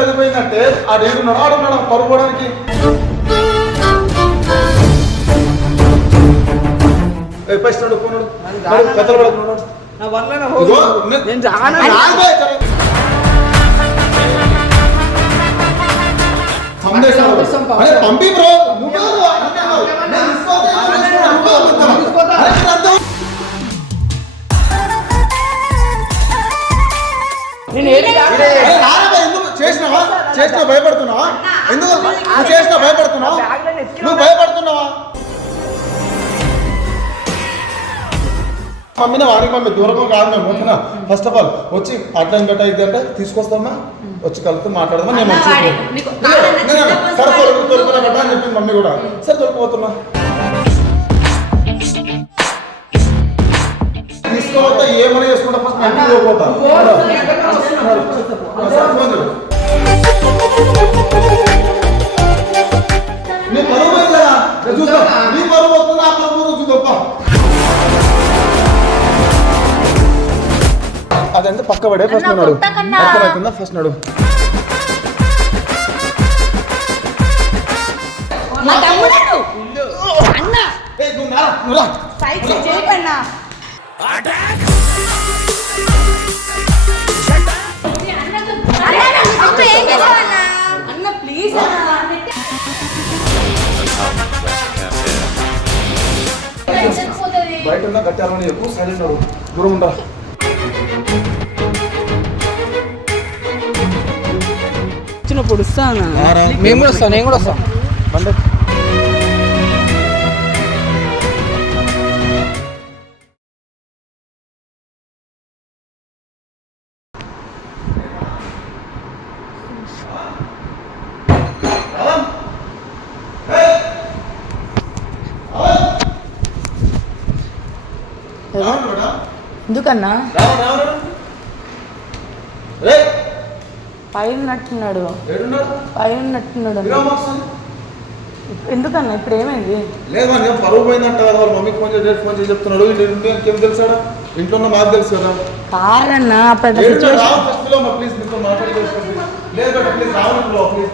అది పోయిందంటే ఆ ఏడున్నాడు ఆడున్నాడు పరుకోవడానికి పైస్తాడు పోనాడు పెద్దలు పడుకున్నాడు నా వల్ల నా ఇదిగో, హోగు. నే- నేను పంపు. బ్రో. నేను ఏది చేసినావా? చేసినా భయపడుతున్నావా? ఎందుకు? నువ్వు చేసినా భయపడుతున్నావా. నువ్వు భయపడుతున్నావా? మమ్మీని వారికి మమ్మీ దూరం కాదు మేము ఓకేనా ఫస్ట్ ఆఫ్ ఆల్ వచ్చి అట్లా గట్ట ఇది అంటే తీసుకొస్తామా? వచ్చి కలిసి మాట్లాడదామా? నేను వచ్చి సరే గట్ట అని చెప్పింది మమ్మీ కూడా. సరే తొలిపోతున్నా తీసుకోవద్దా? ఏమైనా చేసుకుంటా? ఫస్ట్ పోతా. అదంటే పక్క పడే ఫస్ట్ నడు. అర్థమవుతుందా ఫస్ట్ నడు. తమ్ముడు అన్న ప్లీజ్ బయట ఉన్న గట్టి అరవని చెప్పు సైలెంట్ దూరం ఉండరా వచ్చినప్పుడు వస్తాను? మేము కూడా వస్తాం నేను కూడా వస్తాం. ఎందుకన్నా రావు రావు రే పైన నట్టున్నాడు ఏడున్నాడు పైన నట్టున్నాడు ఇరా మాక్సన్ ఎందుకన్నా? ఇప్పుడు ఏమైంది లేదు నేను పరువు పోయిందంట కదా వాళ్ళ మమ్మీకి ఫోన్ చేసి ఫోన్ చేసి చెప్తున్నాడు ఇంకేం తెలుసాడా? ఇంట్లో ఉన్న మాకు తెలుసు కదా. కాదన్నా రావు ప్లీజ్ మీతో మాట్లాడి లేదు బట్ ప్లీజ్ రావు? ప్లీజ్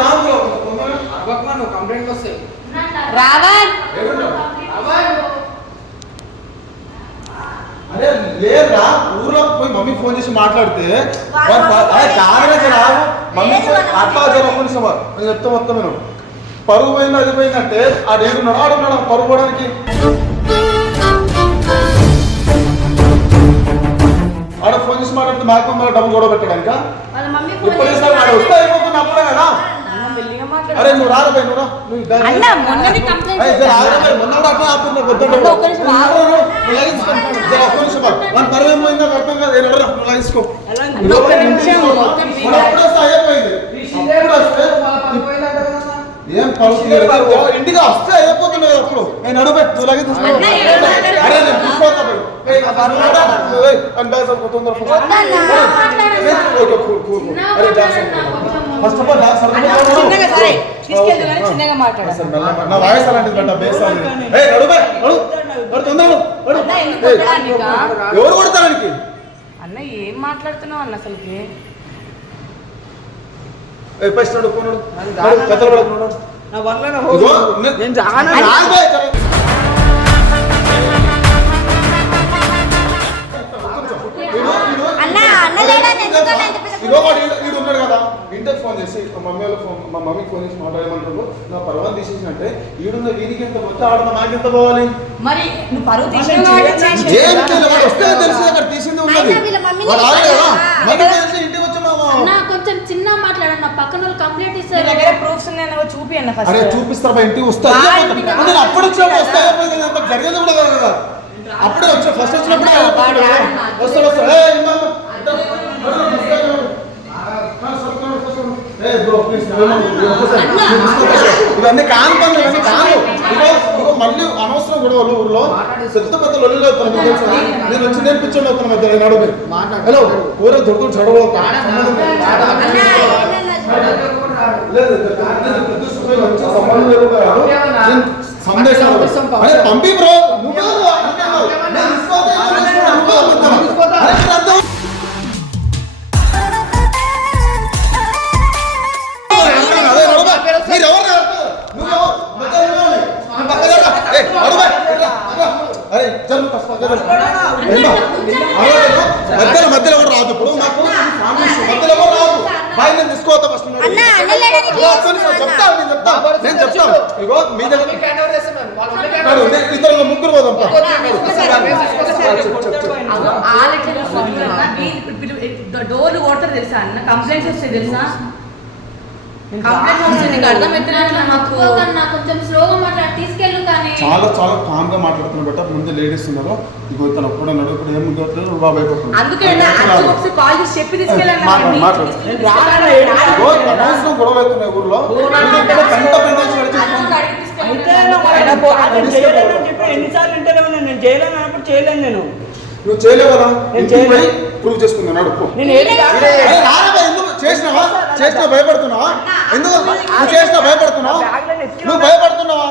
రావు కంప్లైంట్ వస్తాయి రావణ్ ఏడున్నాడు? అరే లేదురా ఊర్లో పోయి మమ్మీ ఫోన్ చేసి మాట్లాడితే కాదనే మమ్మీ అట్లా జరగకుండా సార్ నేను చెప్తా మొత్తం నేను పరువు పోయింది అది పోయిందంటే ఆ ఏడున్నాడు ఆడున్నాడు పరువు పోవడానికి. ఆడ ఫోన్ చేసి మాట్లాడితే బ్యాక్ మమ్మల్ని డబ్బులు గొడవ పెట్టడానిక? ఇప్పుడు వస్తే అయిపోతుంది అప్పుడే కదా. అరే నువ్వు రాదు పోయి నువ్వు రా. నువ్వు ఇద్దరు రా. అన్న మొన్ననే కంప్లైంట్ ఏయ్, జర ఆగరా పోయి, మొన్న కూడా అట్లా ఆపుతున్నా, వద్దంటే అన్న, ఒక్క నిమిషం ఆగు. నువ్వు రా, నువ్వు లగేజ్ కనుక్కో. జర ఒక్క నిమిషం ఆగు. వాని పరువు ఏం పోయిందో నాకు అర్థం కాదు. ఏ నడురా, నువ్వు లగేజ్కో. అన్న, ఒక్క నిమిషం, ఒక్క నిమిషం. వాడు అప్పుడే వస్తే అయిపోయింది. అప్పుడు వస్తే ఏం. ఇంటికి వస్తే అయిపోతుంది కదా అప్పుడు నేను అడుగు పెట్టు? అరే నేను ఫస్ట్. ఆఫ్ ఆల్ అసలు. నా వాయిస్ అలాంటిది బేస్? ఎవరు కొడతానికి అన్న ఏం మాట్లాడుతున్నావు అన్న అసలుకి? పైసలు నడు పో నడు. నడు, పెద్దలు పడకు, నడు, నడు. నా వల్ల నేను ఇదిగో వాడు ఉన్నాడు కదా. ఇంటికి ఫోన్ చేసి మా మమ్మీ వాళ్ళ ఫోన్ మా మమ్మీకి ఫోన్ చేసి మాట్లాడమంటారు నా పర్వాలు తీసేసినట్టే ఈడున్న వీరికి ఎంత పోతే ఆడున్న నాకు ఎంత పోవాలి? మరి వస్తే తెలుసు అక్కడ తీసింది ఉన్నది. చిన్న మాట్లాడన్న పక్కన వాళ్ళు కంప్లైంట్ నీ ఇస్తారు. దగ్గర ప్రూఫ్స్ ఉన్నాయని చూపి అన్న అరే ఫస్ట్ చూపిస్తారు బా ఇంటికి? వస్తా నేను అప్పుడు వచ్చినప్పుడు వస్తే అయిపోతుంది అంత జరిగేది కూడా కాదు కదా. అప్పుడే వచ్చా ఫస్ట్ వచ్చినప్పుడు వస్తాడు వస్తాడు ఏ ఇమ్మా, ఇమ్మా. ఏ బ్రో ప్లీజ్ ఇవన్నీ కాని పనులు ఇవన్నీ కాదు ఇగో ఇగో మళ్ళీ అనవసరం గొడవలు ఊర్లో పెద్ద పెద్ద లొల్లి అవుతాను మీకు తెలుసా నేను వచ్చి నేను పిచ్చోళ్ళు అవుతాను మధ్య నేను అడుగు హలో ఊరే దొరుకుతూ చడవ లేదు పెద్ద సుఖం వచ్చి సంబంధం లేదు కాదు. నేను సందేశం అరే పంపి బ్రో నువ్వు మధ్యలో మధ్యలో కూడా రాదు ఇప్పుడు నాకు మధ్యలో కూడా రాదు బాయ్ నేను తీసుకోవద్దా ఫస్ట్ నువ్వు. చెప్తా నేను చెప్తా నేను చెప్తాను ఇగో మీ దగ్గర ఇద్దరు ముగ్గురు పోదాం డోర్లు కొడతారు తెలుసా? అన్న కంప్లైంట్స్ వస్తాయి తెలుసా? చాలా చాలా కామ్గా మాట్లాడుతున్నారు బట్ట ముందు లేడీస్ ఉన్నారు ఇగో ఇతను ఒప్పుడు ఉన్నాడు ఇప్పుడు ఏం ముందు బాబు అయిపోతుంది గొడవలు అవుతున్నాయి ఊర్లో. ఎన్నిసార్లు ఇంటర్వ్యూ నేను చేయలేను అన్నప్పుడు చేయలేను నేను. నువ్వు చేయలేవు కదా? నేను ఇంటికి చేయలేదు. పోయి ప్రూవ్ చేసుకుందాం నడుపు చేసినావా చేసినా భయపడుతున్నావా ఎందుకు నువ్వు చేసినా భయపడుతున్నావా నువ్వు భయపడుతున్నావా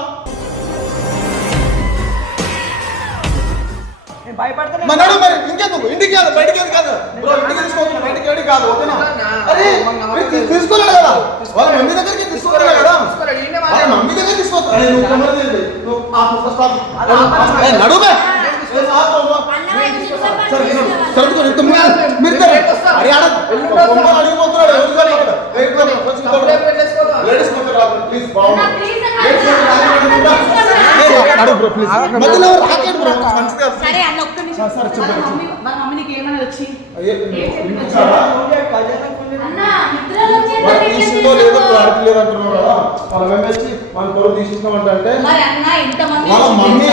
నేను భయపడతాను మరి నడు మరి ఇంకెందుకు ఇంటికి కాదు బయటికి ఏది కాదు బ్రో ఇంటికి తీసుకోవచ్చు బయటికి ఏది కాదు ఓకేనా అరే తీసుకోలేదు కదా వాళ్ళ మమ్మీ దగ్గరికి తీసుకోలేదు కదా వాళ్ళ మమ్మీ దగ్గర తీసుకోవచ్చు అరే నువ్వు కెమెరా నడు బే. సరే, సరే, మీరు. అరే ఆడ బొమ్మలు అడిగిపోతున్నాడు ఎవరు ఇద్దరు అక్కడ? ఏ, ఇద్దరు, first ఇద్దరు. లేడీస్ కొంచెం రాదు, ప్లీజ్ బాగుంది. నా ప్లీజ్ అన్న, లేడీస్ కొంచెం రాదు, ఏ, నడు బ్రో ప్లీజ్ మధ్యలో రాకేట్ బ్రో. మంచిది కాదు. సరే అన్న ఒక్క నిమిషం. సరే, చెప్పు. వాళ్ళ మమ్మీ వాళ్ళ మమ్మీ నీకు ఏమైనా వచ్చి అయ్యే, ఇంటికాడా? అన్న నిద్రలో వాడు వచ్చేది తీసిందో లేదో క్లారిటీ లేదంటున్నావు కదా వాళ్ళ మేము వచ్చి మన అంటే మరి అన్న ఇంతమంది వాళ్ళ వచ్చి మమ్మీ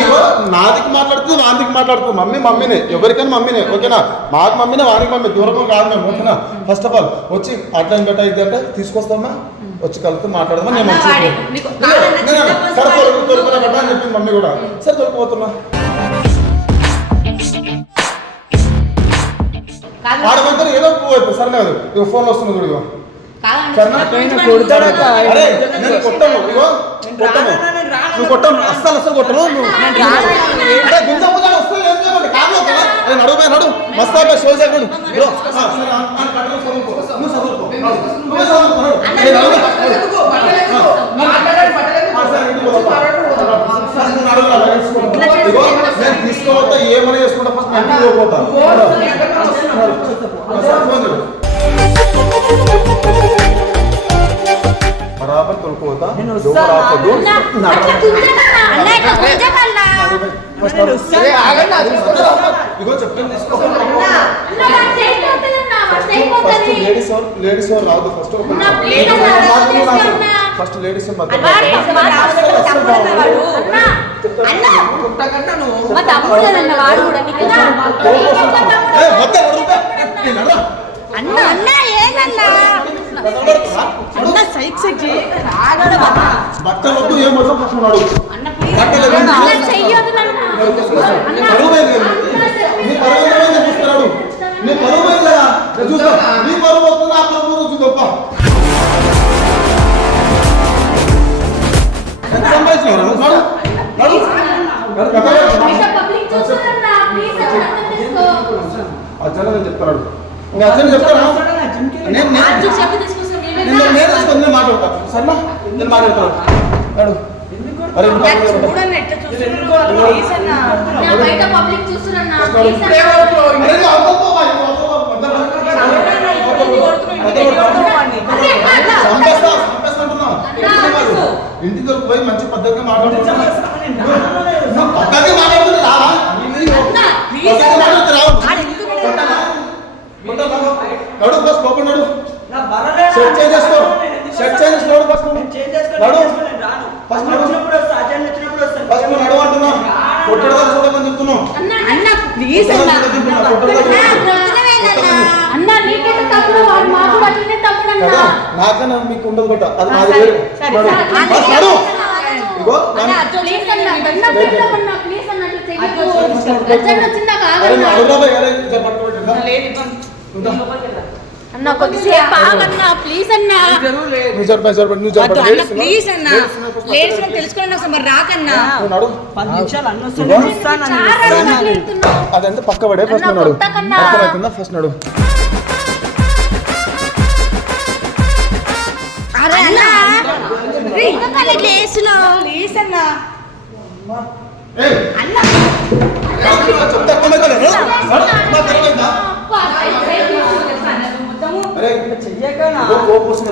నాదికి మాట్లాడుతుంది వానికి మాట్లాడుతుంది మమ్మీ మమ్మీనే. ఎవరికైనా మమ్మీనే ఓకేనా? మాకు మమ్మీనే వానికి మమ్మీ. దూరం కాదు మేము ఓకేనా? ఫస్ట్ ఆఫ్ ఆల్ వచ్చి అట్లా బెట్ట అయితే అంటే తీసుకొస్తామా? వచ్చి కలిపి మాట్లాడదామా? నేను అన్న కదా అని చెప్పింది మమ్మీ కూడా. సరే తొలగిపోతున్నా కాదు ఆడమంతా ఏదో అవుతుంది సరే లేదు ఇక ఫోన్ వస్తుంది చూడు కొట్టను. ఇగో కొట్టను. నువ్వు కొట్టను. అస్సలు అస్సలు కొట్టను. ఏం కాదు. నడు నడు. మస్తా షో చేయకుండా బ్రో ఆ, సరే ఆ, ఆ, పట్టుకో, చదువుకో. నువ్వు చదువుకో నడు. నువ్వే చదువుకో నడు. ఏ, నడు బే, నడు. ఆ, సరే, ఇంటికి పోదాం. సరే, నువ్వు నడు, అలా ఇగో, నేను తీసుకోవద్దా ఏమైనా చేసుకుంటా ఫస్ట్ నేను ఇంటికి పోతా నడు. నడు. ఆ, సరే, ఫోన్ చేయి. బరాబర్ తొలుకోవద్దా. వస్తాను. ఇగో చెప్పింది తీసుకో ఫస్ట్. లేడీస్ లేడీస్ రాదు ఫస్ట్ ఫస్ట్ లేడీస్ అన్న. అన్న, అన్న అన్న, అన్న అన్న ఏందన్నా అన్న సైక్ సైక్. బట్టలు వద్దు ఏం వాడు అన్న ప్లీజ్ బట్టలు అన్న. ఎందుకు? అన్న, చెయ్యొద్దు. అన్న, చంపేస్తా అంటున్నా. అన్నా, ఇంటికి కాదు. చంపేస్తావు. ఇంటికి దొరికి పోయి మంచి పద్ధతిగా మాట్లాడుతున్నా నేను పద్ధతిగా మాట్లాడుతున్నా రావా? అన్న, ప్లీజ్ పద్ధతిగా అన్న. మాట్లాడుతూ రావు. ఆడు ఎందుకు కొట్టాలా? కొట్టాలా? నడు ఫస్ట్ లోపల నడు సెట్ చేసేసుకో. సెట్ చేసేసుకో ఫస్ట్. నడు. ఫస్ట్ నడు. ఫస్ట్ నువ్వు నడు అంటున్నా. కొట్టడదా చూడమని చెప్తున్నావు. అన్న అన్న ప్లీజ్ అన్న. నీకైతే తప్పుడు వాడు మాకు అట్లనే తప్పుడు అన్న. నాకన్నా మీకు ఉండదు బట్ట. అది నాది వేరు. ఫస్ట్ నడు. ఇగో అన్న ప్లీజ్ అన్న ప్లీజ్ అన్న అట్లా చెయ్యకు. అరే అరే? లేదు. అన్న కొద్దిసేపు ఆగన్నా ప్లీజ్ అన్న. నువ్వు జరపా జరపా నువ్వు వద్దు అన్న ప్లీజ్ అన్న. లేడీస్ అని తెలుసుకోండి ఒకసారి మరి రాకన్నా. నువ్వు నడు పది నిమిషాలు అన్న వస్తే ఇదిగో. నేను ఇస్తాను, నేను చాలా ఇస్తాను. రోజులు వెళ్తున్నావు. అదంతా పక్క పడే ఫస్ట్ అన్న, నడు కొట్టకన్నా. అర్థమవుతుందా ఫస్ట్ నడు అరే అన్న. ఎందుకలా ఇట్లా చేస్తున్నావు? ప్లీజ్ అన్న. చెప్తే అర్థమైందా? అరే ఇదిగో కోపం వస్తుంది. చాలా కంట్రోల్లో ఉంటున్నా. చాలా కంట్రోల్లో ఉంటున్నా. ఎవరు నువ్వు వాళ్ళు ఆపమని పెట్టా? చెప్తున్నా ఎవరు ఆప దూరం జరగ ఫస్ట్ ఏయ్, ఆపొద్దు. చాలా అక్రమిస్తున్నాను ఏ, లేదు. అక్రమిస్తున్నాను నువ్వు రాబే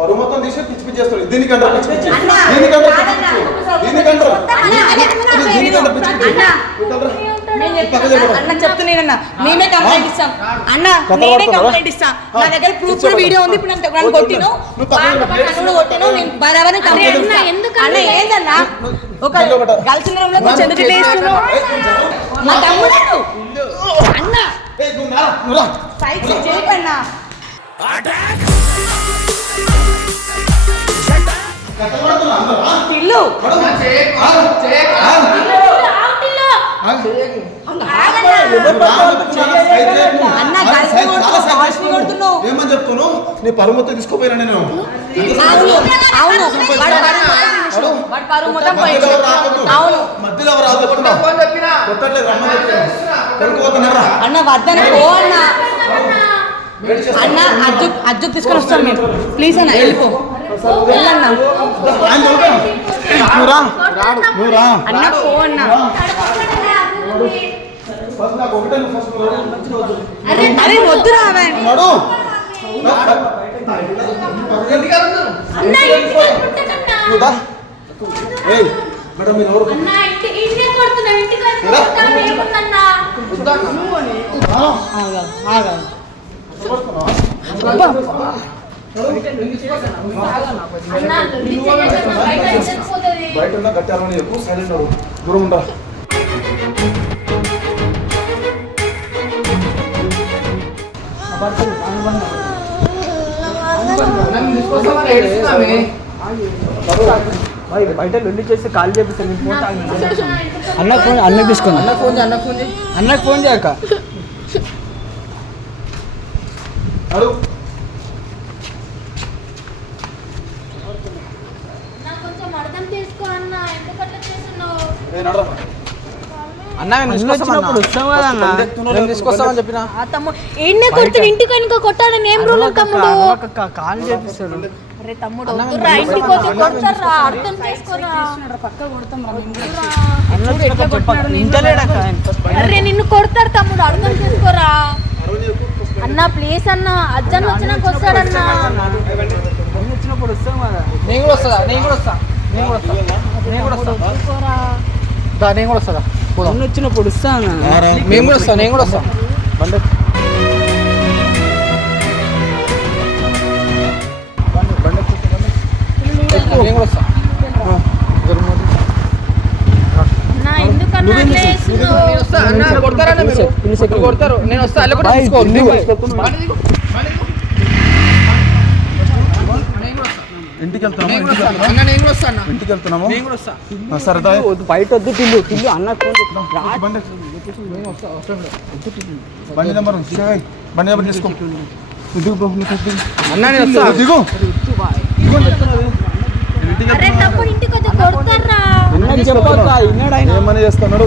పరువు మొత్తం తీసి పిచ్చి పిచ్చి చేస్తాడు దీనికంటే పిచ్చి పిచ్చి దీనికంటే పిచ్చి కాదన్న. పిచ్చి దీనికంటే పిచ్చి పిచ్చి అన్న. చెప్తున్నానన్న మేమే కంప్లైంట్ ఇస్తాం. అన్న నేనే పడుతున్నావా? కంప్లైంట్ ఇస్తాం. నా దగ్గర ప్రూఫ్. వీడియో ఉంది. ఇప్పుడు నన్ను కొట్టిను. నన్ను కొట్టాను. నేను బరాబర్ కంప్లైంట్ అన్న, ఇస్తా. ఎందుకన్నా? అన్న ఏందన్నా? ఒక. గర్ల్స్ రూమ్లో కొంచెం ఎందుకు మా తమ్ముడు అన్న. సైడ్ చేయకన్నా ఏమని నీ పరువు మొత్తం తీసుకోపోయినా నేను. మధ్యలో అన్న వద్దన పో అన్న. అన్న అజ్జు అజ్జు తీసుకొని వస్తాం మేము. ప్లీజ్ అన్న వెళ్ళిపో. అరే వద్దు రావే నడు నువ్వు రా. ఏయ్ మేడం మీరు ఎవరు? బయట ఉన్న గట్టి అరవై ఎక్కువ సైలెంట్ అవ్వు. దూరం ఉండరా బయట లొల్లి చేసి కాల్ చేపిస్తాను నేను ఫోన్ తాగి అన్న ఫోన్ అన్నకి తీసుకోండి అన్న ఫోన్ అన్న ఫోన్ అన్నకి ఫోన్ చేయక నడు కొంచెం అర్థం చేసుకో అన్న ఎందుకు అట్లా చేస్తున్నావు ఏ నడరా అన్న మేము తీసుకొస్తాం వస్తాం కదా అన్న? మేము తీసుకొస్తామని చెప్పిన? ఆ తమ్ముడు ఏంనే కొడుతున్నా ఇంటికి వెనుక కొట్టాడని ఏం రూల్ తమ్ముడు? కాల్ చేపిస్తాడు. అరే తమ్ముడు వద్దురా ఇంటికి పోతే కొడతారా? అర్థం చేసుకోరా ఇంటలేడక్క అరే నిన్ను కొడతారు తమ్ముడు అర్థం చేసుకోరా? అన్న ప్లీజ్ అన్న అజ్జన్ వచ్చినాక వస్తాడన్నా. వచ్చినప్పుడు వస్తాం కదా. నేను కూడా వస్తా నేను కూడా వస్తా నేను కూడా వస్తా నేను కూడా వస్తా. దా, నేను కూడా వస్తా అన్న. వచ్చినప్పుడు వస్తా మేము కూడా వస్తాం నేను కూడా వస్తా. నేను కూడా వస్తా కొడతారా కొడతారు. నేను వస్తా కూడా ఇంటికి వెళ్తున్నాము నేను ఇంటికి వెళ్తున్నాము ఇంటికి వెళ్తున్నాము నేను కూడా వస్తా. ఆ, సరే దా. వద్దు, బయట వద్దు తిల్లు తిల్లు అన్న బండి నెంబర్ బండి నెంబర్ తీసుకో. దిగు బ్రో. అన్న దిగు. ఇంటికి ఏమని చేస్తున్నాడు?